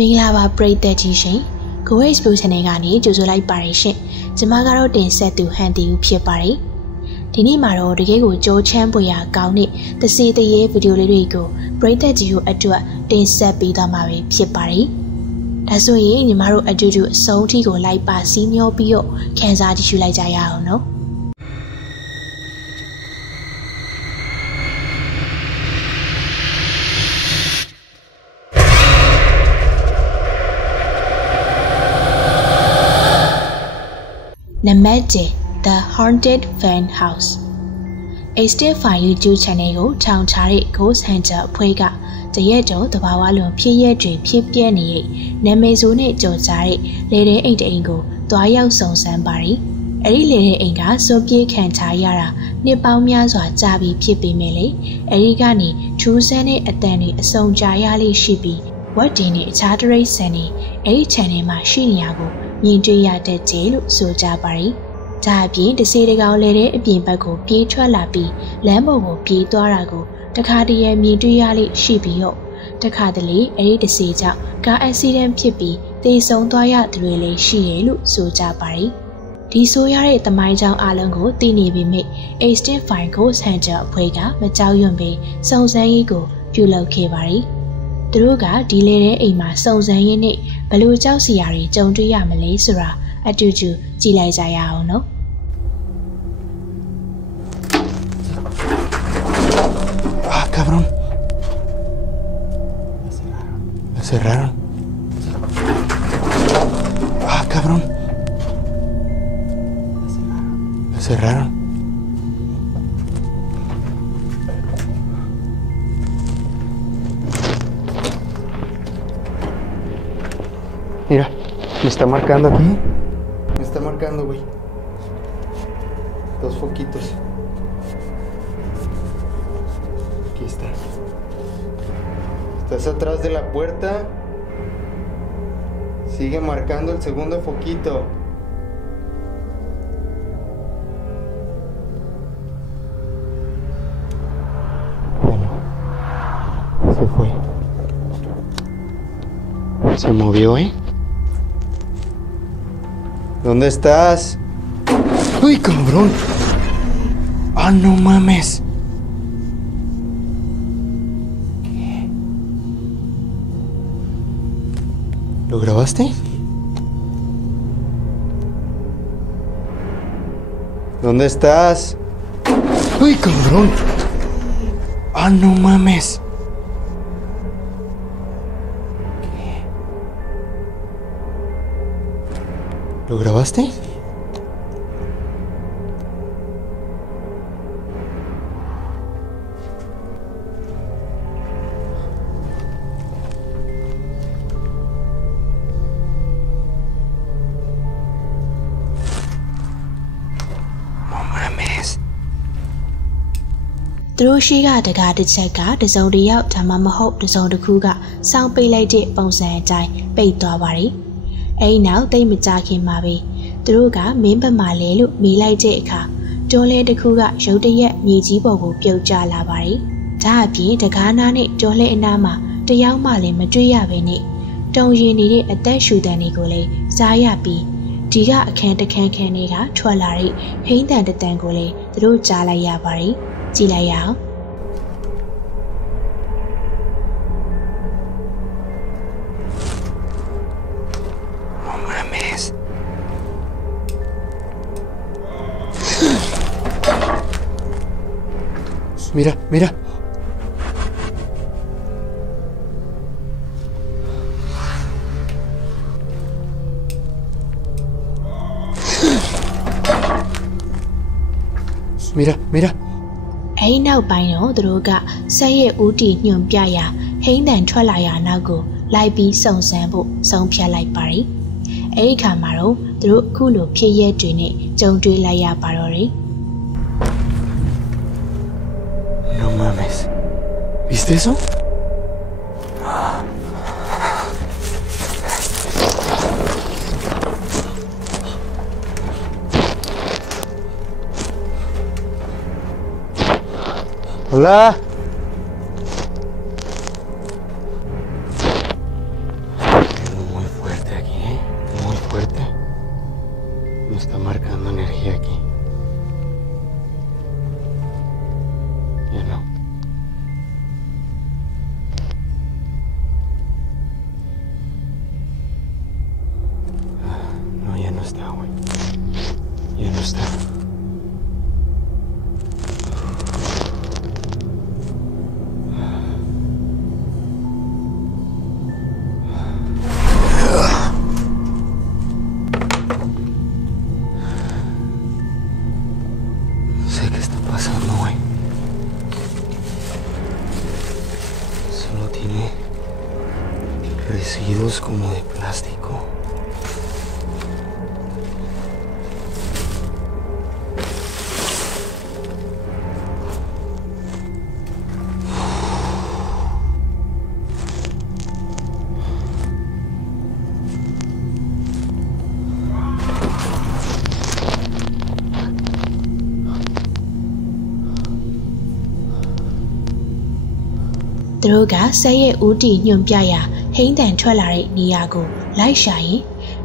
မင်္ဂလာပါပရိသတ်ကြီးရှင် Go Explore Channel ကနေကြိုဆိုလိုက်ပါတယ်ရှင်ကျွန်မကတော့တင်ဆက်သူဟန်တီဦးဖြစ်ပါတယ်ဒီနေ့မှာတော့တကယ်ကိုကြောချမ်းပွေရာကောင်းတဲ့တစေတရေဗီဒီယိုလေးတွေကိုပရိသတ်ကြီးတို့အတွက်တင်ဆက်ပေးသွားမှာဖြစ်ပါတယ်ဒါဆိုရင်ညီမတို့အတူတူအဆုံးထိကိုလိုက်ပါစီးမျောပြီးတော့ခန်းစားကြည့်ရှုလိုက်ကြရအောင်နော်နံပါတ် The Haunted Fan House Stephen YouTube channel ကိုထောင်ချတဲ့ Ghost Hunter အဖွဲ့ကတရက်တော့တဘာဝလုံးဖြစ်ရက်တွေဖြစ်ပြနေတဲ့နာမည်ဆိုးနဲ့ကြော်ကြားတဲ့လေတဲ့အိမ်တအိမ်ကိုတွားရောက်စုံစမ်းပါတယ်။အဲ့ဒီလေတဲ့အိမ်ကစိုးပြေးခံချရတာနှစ်ပေါင်းများစွာကြာပြီဖြစ်ပေမဲ့လေအဲ့ဒီကနေထူးဆန်းတဲ့အတန်တွေအစုံကြာရလေးရှိပြီးဝက်တင်နဲ့အခြားတရိတ်ဆန်တွေအဲ့ဒီ channel မှာရှိနေရကိုမြင်တွေ့ရတတ်တယ်လို့ဆိုကြပါတယ်။ဒါအပြင်တစေတကောင်လဲတဲ့အပြင်ဘက်ကိုပြေးထွက်လာပြီးလမ်းပေါ်ကိုပြေးသွားတာကိုတခါတည်းရမြင်တွေ့ရလိမ့်ရှိပြီးတော့တခါတလေအဲ့ဒီတစေကြောင့်ကားအက်ဆီဒန့်ဖြစ်ပြီးသေဆုံးသွားရသူတွေလည်းရှိတယ်လို့ဆိုကြပါတယ်။ဒီဆိုရတဲ့သမိုင်းကြောင်းအလုံးကိုသိနေပေမဲ့ Extinct File Ghost Hunter အဖွဲ့ကမကြောက်ရွံ့ပဲစုံစမ်းရေးကိုပြုလုပ်ခဲ့ပါတယ်။သူတို့ကဒီလေတဲ့အိမ်မှာစုံစမ်းရင်းနဲ့ဘလို့ကြောက်စရာတွေကြုံတွေ့ရမလဲဆိုတာအတူတူကြည့်လိုက်ကြရအောင်နော်Ah, cabrón. La cerraron. Ah, cabrón. La cerraron. Mira, me está marcando aquí. Me está marcando, güey. Dos foquitos. Aquí está. Estás atrás de la puerta. Sigue marcando el segundo foquito. Bueno, se fue. Se movió, ¿eh? ¿Dónde estás? ¡Uy, cabrón! ¡Ah, no mames! ¿Qué? ¿Lo grabaste? ¿Dónde estás? ¡Uy, cabrón! ¡Ah, no mames! ¿Qué? ¿Lo grabaste?သူတို့ရှိကတကားတစ်ချက်ကတစုံတစ်ယောက်ဒါမှမဟုတ်တစုံတစ်ခုကစောင်းပိတ်လိုက်တဲ့ပုံစံအတိုင်းပိတ်သွားပါတယ်။အဲဒီနောက်တိတ်မကြခင်မှာပဲသူတို့ကမင်းဘက်မှာလဲလို့မေးလိုက်တဲ့အခါတွန်းလဲတစ်ခုကရုတ်တရက်မြေကြီးပေါ်ကိုပြုတ်ကျလာပါတယ်။ဒါအပြင်တကားနားနဲ့တွန်းလဲအနားမှာတယောက်မှလည်းမတွေ့ရဘဲနဲ့တုံရင်နေတဲ့အသက်ရှူတန်တွေကိုလည်းစားရပြီးဒီကအခန်းတစ်ခန်းခန်းတွေကထွက်လာတဲ့ဟိန်းတန်တန်ကိုလည်းသူတို့ကြားလိုက်ရပါတယ်။ကြည့်လိုက်ရအောင် No mames. Mira, mira. Mira, mira. အဲဒီနောက်ပိုင်းတော့သူတို့ကဆက်ရဲ့ဦးတီညွန်ပြရာဟိန်းတန်ထွက်လာရာနောက်ကိုလိုက်ပြီးစုံစမ်းဖို့ဆုံးဖြတ်လိုက်ပါတယ်။အဲဒီခါမှာတော့သူတို့အခုလိုဖြစ်ရက်တွေနဲ့ကြုံတွေ့လိုက်ရပါတော့တယ် No mames. ¿Viste eso? Hola. understand, güey. You understand? Sé qué está pasando, güey. Solo tiene residuos como de plástico.သူတို့ကဆက်ရဲ့ဦးတီညွန့်ပြရာဟိန်းတန်ထွက်လာတဲ့နေရာကိုလိုက်ရှာရင်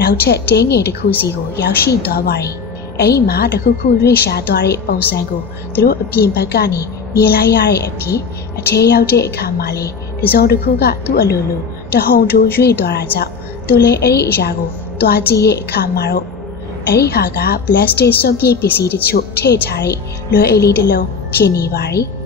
နောက်ထပ်တင်းငယ်တစ်ခုစီကိုရောက်ရှိသွားပါတယ်။အဲဒီမှာတစ်ခုခုရွေ့ရှာသွားတဲ့ပုံစံကိုသူတို့အပြင်ဘက်ကနေမြင်လိုက်ရတဲ့အပြင်အထဲရောက်တဲ့အခါမှာလေတစုံတစ်ခုကသူ့အလိုလိုတဟုန်ထိုးရွေ့သွားတာကြောင့်သူလည်းအဲ့ဒီအရာကိုသွားကြည့်တဲ့အခါမှာတော့အဲ့ဒီဟာကပလတ်စတစ်စွန့်ပစ်ပစ္စည်းတချို့ထည့်ထားတဲ့လွယ်အိတ်လေးတစ်လုံးဖြစ်နေပါတယ်။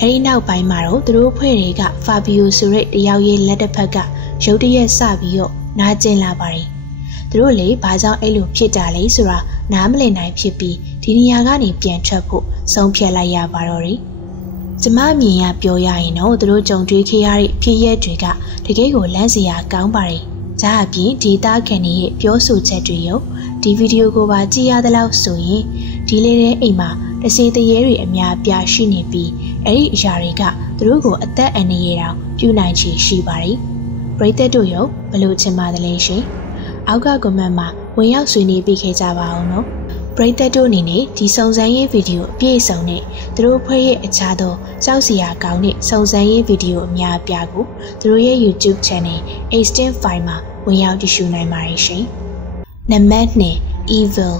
အဲဒီနောက်ပိုင်းမှာတော့သူတို့ဖွဲ့တွေကဖာဘီယိုဆိုတဲ့တယောက်ရဲ့လက်တစ်ဖက်ကရုတ်တရက်စပြီးတော့နာကျင်လာပါတယ်။သူတို့လေဘာကြောင့်အဲ့လိုဖြစ်တာလဲဆိုတာနားမလည်နိုင်ဖြစ်ပြီးဒီနေရာကနေပြန်ထွက်ဖို့ဆုံးဖြတ်လိုက်ရပါတော့တယ်။ကျမအမြင်ရပြောရရင်တော့သူတို့ကြုံတွေ့ခဲ့ရတဲ့ဖြစ်ရပ်တွေကတကယ်ကိုလန့်စရာကောင်းပါတယ်။ဒါအပြင်ဒေတာခန်ရဲ့ပြောဆိုချက်တွေရောဒီဗီဒီယိုကိုပါကြည့်ရသလောက်ဆိုရင်ဒီလေးတဲ့အိမ်မှာတစေတရေတွေအများပြားရှိနေပြီးအဲ့ဒီအရာတွေကသူတို့ကိုအသက်အန္တရာယ်တောင်ပြုနိုင်ချေရှိပါတယ်။ပရိသတ်တို့ရောဘယ်လိုချင်ပါတယ်လဲရှင်။အောက်ကကွန်မန့်မှာဝင်ရောက်ဆွေးနွေးပေးခဲ့ကြပါအောင်နော်။ပရိသတ်တို့အနေနဲ့ဒီစုံစမ်းရေးဗီဒီယိုအပြည့်အစုံနဲ့သူတို့ဖွဲ့ရဲ့အခြားသောကြောက်စရာကောင်းတဲ့စုံစမ်းရေးဗီဒီယိုအများအပြားကိုသူတို့ရဲ့ YouTube Channel Extend File မှာဝင်ရောက်ကြည့်ရှုနိုင်ပါတယ်ရှင်။နံပါတ်2 Evil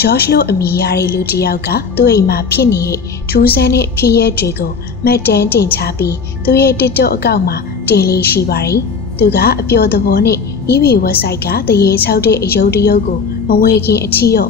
George လို့အမည်ရတဲ့လူတစ်ယောက်ကသူ့အိမ်မှာဖြစ်နေတဲ့ထူးဆန်းတဲ့ဖြစ်ရပ်တွေကိုမှတ်တမ်းတင်ချပြီးသူ့ရဲ့ TikTok အကောင့်မှာတင်လေးရှိပါတယ်။သူကအပျော်သဘောနဲ့ eBay website ကတရေချောက်တဲ့အယုတ်တရုပ်ကိုမဝယ်ခင်အထိရော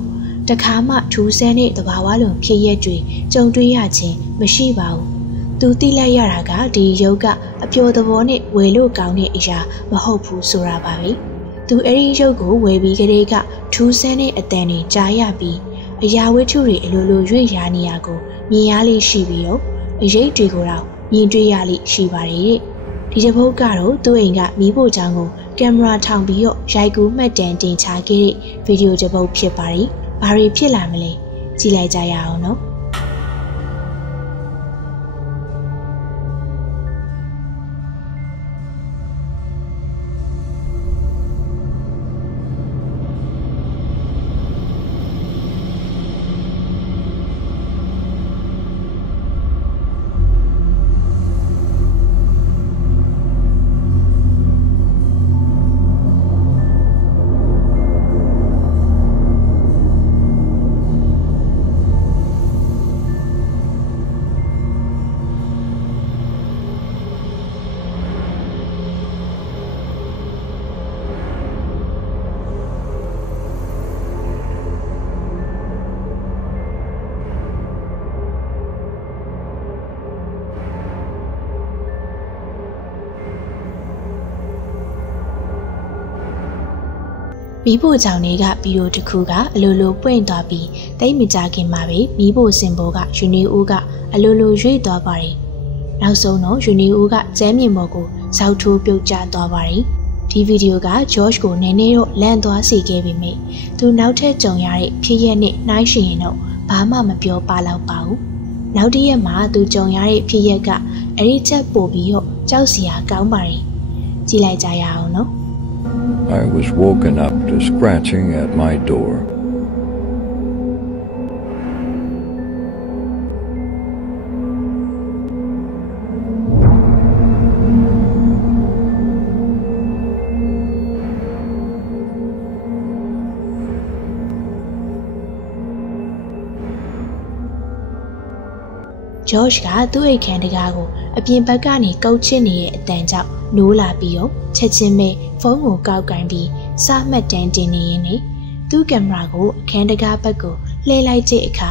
တခါမှထူးဆန်းတဲ့သဘာဝလွန်ဖြစ်ရပ်တွေကြုံတွေ့ရခြင်းမရှိပါဘူး။သူသိလိုက်ရတာကဒီရုပ်ကအပျော်သဘောနဲ့ဝယ်လို့ကောင်းတဲ့အရာမဟုတ်ဘူးဆိုတာပါပဲ။သူအဲ့ဒီရုပ်ကိုဝယ်ပြီးကလေးကထူးဆန်းတဲ့အတန်တွေကြားရပြီးအရာဝတ္ထုတွေအလိုလိုရွေ့ရာနေရာကိုမြင်ရလိမ့်ရှိပြီးတော့အရေးတွေကိုတော့မြင်တွေ့ရလိမ့်ရှိပါတယ်။ဒီတစ်ပုဒ်ကတော့သူ့အိမ်ကမီးဖိုချောင်းကိုကင်မရာထောင်ပြီးတော့ရိုက်ကူးမှတ်တမ်းတင်ချခဲ့တဲ့ဗီဒီယိုတစ်ပုဒ်ဖြစ်ပါတယ်။ဘာတွေဖြစ်လာမလဲကြည့်လိုက်ကြရအောင်နော်။မီးဖိုချောင်တွေကဗီဒီယိုတစ်ခုကအလိုလိုပွင့်သွားပြီးတိတ်မကြခင်မှာပဲမီးဖိုစင်ဘောကယူနီဦးကအလိုလိုရွေ့သွားပါတယ်။နောက်ဆုံးတော့ယူနီဦးကကျမ်းမြေပေါ်ကိုဇောက်ထိုးပြုတ်ကျသွားပါတယ်။ဒီဗီဒီယိုက George ကိုနည်းနည်းတော့လန့်သွားစေခဲ့ပေမဲ့သူနောက်ထပ်ကြုံရတဲ့ဖြစ်ရပ်နဲ့နှိုင်းယှဉ်ရင်တော့ဘာမှမပြောပါတော့ပါဘူး။နောက်တစ်ရက်မှာသူကြုံရတဲ့ဖြစ်ရပ်ကအဲ့ဒီချက်ပို့ပြီးတော့ကြောက်စရာကောင်းပါတယ်။ကြည့်လိုက်ကြရအောင်နော်။ I was woken up to scratching at my door. George ကသူ့အိမ်ခန်းတကားကိုအပြင်ဘက်ကနေကုတ်ချစ်နေတဲ့အတန်ကြောင့်နိုးလာပြီးတော့ချက်ချင်းပဲဖုန်းကိုကောက်ကင်ပြီးစာမှတ်တမ်းတင်နေရင်းနဲ့သူ သူ့ကင်မရာကိုအခန်းတကားဘက်ကိုလှည့်လိုက်တဲ့အခါ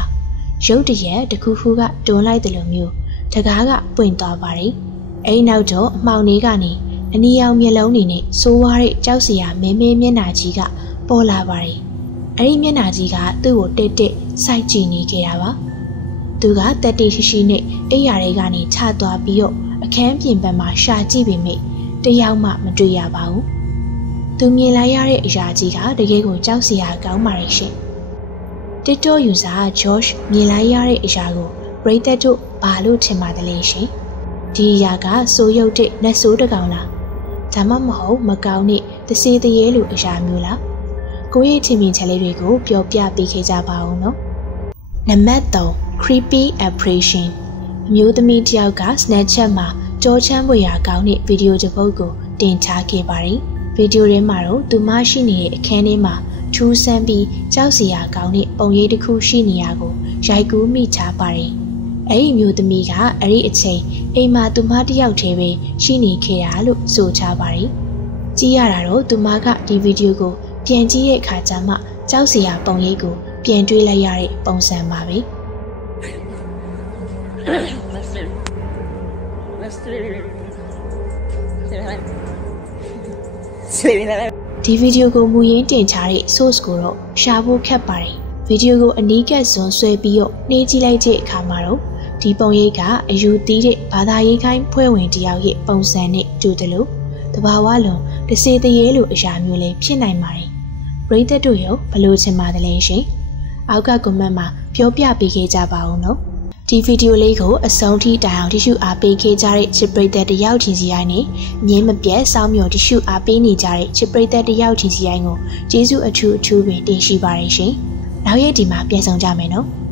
ရုတ်တရက်တခုခုကတွန်းလိုက်တယ်လို့မျိုးတကားကပွင့်သွားပါတယ်။အဲဒီနောက်တော့အမှောင်လေးကနေအနီရောင်မျက်လုံးတွေနဲ့စိုးဝါးတဲ့ကြောက်စရာမဲမဲမျက်နှာကြီးကပေါ်လာပါတယ်။အဲဒီမျက်နှာကြီးကသူ့ကိုတိတ်တိတ်စိုက်ကြည့်နေခဲ့တာပါ။သူကတက်တိရှိရှိနဲ့အိယာတွေကနေချသွားပြီးတော့အခန်းပြင်ဘက်မှာရှာကြည့်ပေမဲ့တယောက်မှမတွေ့ရပါဘူး။သူမြင်လိုက်ရတဲ့အရာကြီးကတကယ်ကိုကြောက်စရာကောင်းပါတယ်ရှင်။ TikTok user Josh မြင်လိုက်ရတဲ့အရာကိုပရိသတ်တို့ဘာလို့ထင်ပါတယ်လဲရှင်။ဒီအရာကစိုးရုပ်တဲ့နတ်ဆိုးတစ်ကောင်လား။ဒါမှမဟုတ်မကောင်းတဲ့တစေတရေလိုအရာမျိုးလား။ကိုယ့်ရဲ့ထင်မြင်ချက်လေးတွေကိုပြောပြပေးခဲ့ကြပါဦးနော်။နံပါတ်3 Creepy Impression အမျိုးသမီးတစ်ယောက်က Snapchat မှာကြောချမ်းပွေရာကောင်းတဲ့ဗီဒီယိုတစ်ပုဒ်ကိုတင်ထားခဲ့ပါတယ်။ဗီဒီယိုထဲမှာတော့သူမရှိနေတဲ့အခန်းထဲမှာထူးဆန်းပြီးကြောက်စရာကောင်းတဲ့ပုံရိပ်တစ်ခုရှိနေရကိုရိုက်ကူးမိထားပါတယ်။အဲ့ဒီမျိုးသမီးကအဲ့ဒီအချိန်အိမ်မှာသူမတစ်ယောက်တည်းပဲရှိနေခဲ့တာလို့ဆိုထားပါတယ်။ကြည့်ရတာတော့သူမကဒီဗီဒီယိုကိုပြန်ကြည့်တဲ့အခါကျမှကြောက်စရာပုံရိပ်ကိုပြန်တွေးလိုက်ရတဲ့ပုံစံပါပဲ။ဒီဗီဒီယိုကိုမူရင်းတင်ချတဲ့ source ကိုတော့ရှာဖို့ခက်ပါတယ်။ဗီဒီယိုကိုအနီးကပ်စွန်းဆွဲပြီးတော့နှေးကြည့်လိုက်တဲ့အခါမှာတော့ဒီပုံရိပ်ကအယူသီးတဲ့ဘာသာရေးခိုင်းဖွဲ့ဝင်တယောက်ရဲ့ပုံစံနဲ့တူတယ်လို့တဘာဝလုံးတစေတရေလိုအရာမျိုးလေးဖြစ်နိုင်ပါတယ်။ပရိသတ်တို့ရောဘလို့ချင်ပါတယ်လဲရှင်။အောက်က comment မှာပြောပြပေးခဲ့ကြပါဦးနော်။ဒီဗီဒီယိုလေးကိုအဆုံးထိတိုင်အောင်တ िश ူအားပေးခဲ့ကြတဲ့ချစ်ပရိသတ်တယောက်ချင်းစီတိုင်းနဲ့မြင်းမပြတ်စောင်းမြော်တ िश ူအားပေးနေကြတဲ့ချစ်ပရိသတ်တယောက်ချင်းစီတိုင်းကိုကျေးဇူးအထူးပဲတင်ရှိပါတယ်ရှင်။နောက်ရက်ဒီမှာပြန်ဆောင်ကြမယ်နော်။